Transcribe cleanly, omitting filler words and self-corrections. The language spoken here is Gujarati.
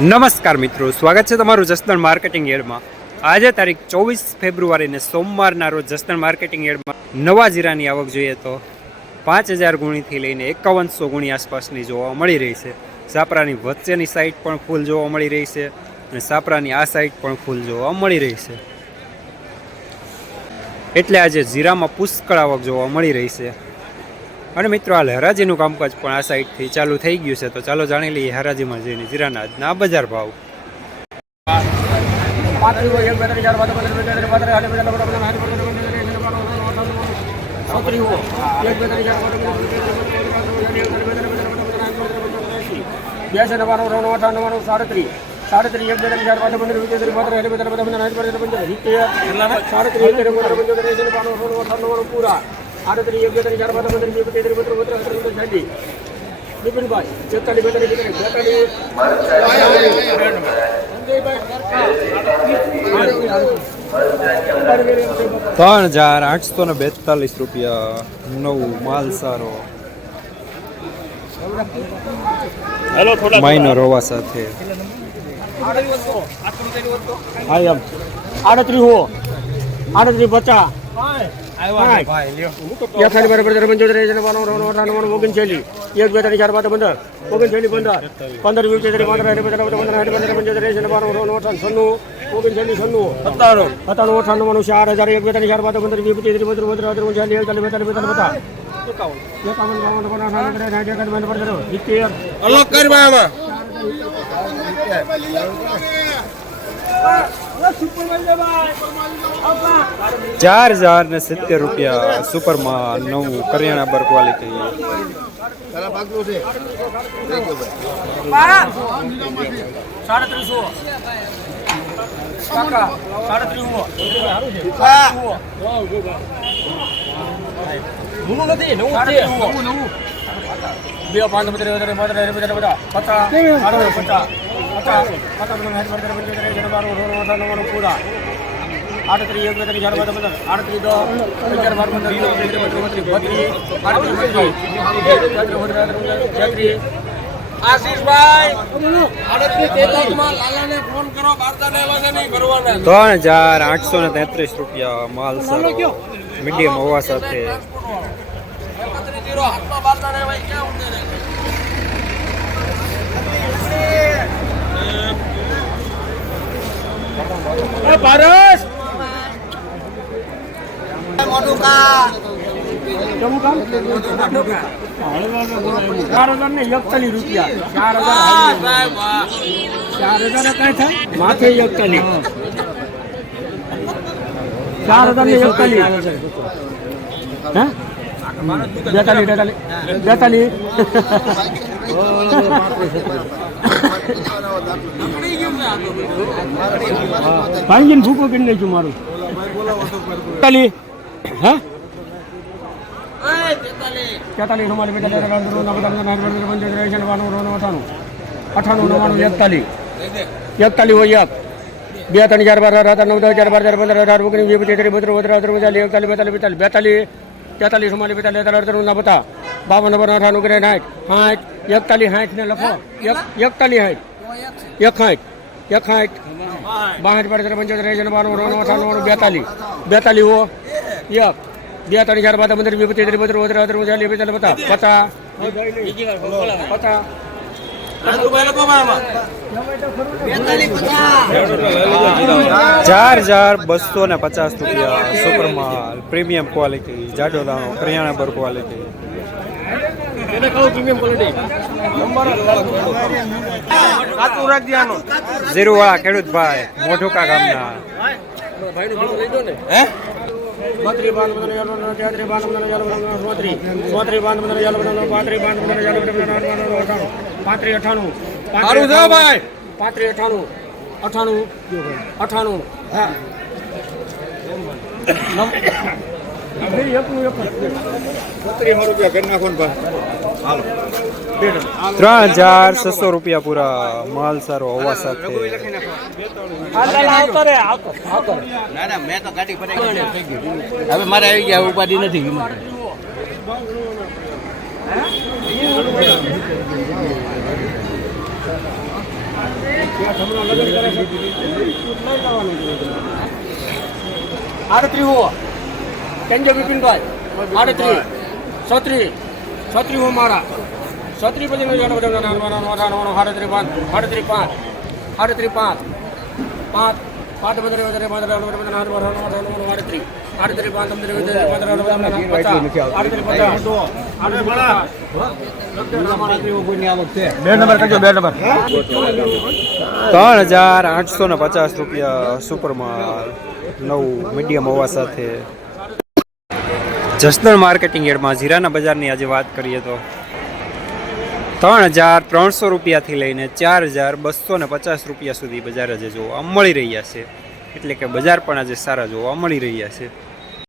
નમસ્કાર મિત્રો, સ્વાગત છે તમારું જસદણ માર્કેટિંગ યાર્ડમાં। આજે તારીખ 24 ફેબ્રુઆરીને સોમવારના રોજ જસદણ માર્કેટિંગ યાર્ડમાં નવા જીરાની આવક જોઈએ તો 5000 ગુણીથી લઈને 5100 ગુણી આસપાસની જોવા મળી રહી છે। સાપરાની વચ્ચેની સાઈડ પણ ફૂલ જોવા મળી રહી છે અને સાપરાની આ સાઈડ પણ ફૂલ જોવા મળી રહી છે, એટલે આજે જીરામાં પુષ્કળ આવક જોવા મળી રહી છે। અને મિત્રો, હાલ હરાજીનું કામકાજ પણ આ સાઈડથી ચાલુ થઈ ગયું છે, તો ચાલો જાણી લઈએ હરાજીમાં જઈને જીરાના આજના બજાર ભાવ। ₹3842 નવું માલ સારો માઇનર હોવા સાથે 4070 રૂપિયા સુપરમાં નવું કરિયાણા બર ક્વોલિટી। ₹3833 માલ સારો મીડિયમ હોવા સાથે 42 ભૂકો કરી નાખ્યું મારું। ₹4250 સુપર માલ પ્રીમિયમ ક્વોલિટી જાડો દાણો કરિયાણા બર ક્વોલિટી। ઝીરુવાળા ખેડૂત ભાઈ મોઢુકા ગામના ₹3600 પૂરા માલ સારો હોવા સાથે। હવે મારે આવી ગયા ઉપાધિ નથી। આડત્રીસ હો કેન્જો બિપિનભાઈ 38 36 36 હો મારા 36 પછી 3,850 રૂપિયા સુપરમાલ નવું મીડિયમ હોવા સાથે. જસદણ માર્કેટિંગ યાર્ડમાં જીરાના બજારની આજે વાત કરીએ તો 3,300 રૂપિયાથી લઈને 4,250 રૂપિયા સુધી બજાર આજે જોવા મળી રહ્યા છે. એટલે કે બજાર પણ આજે સારા જોવા મળી રહ્યા છે.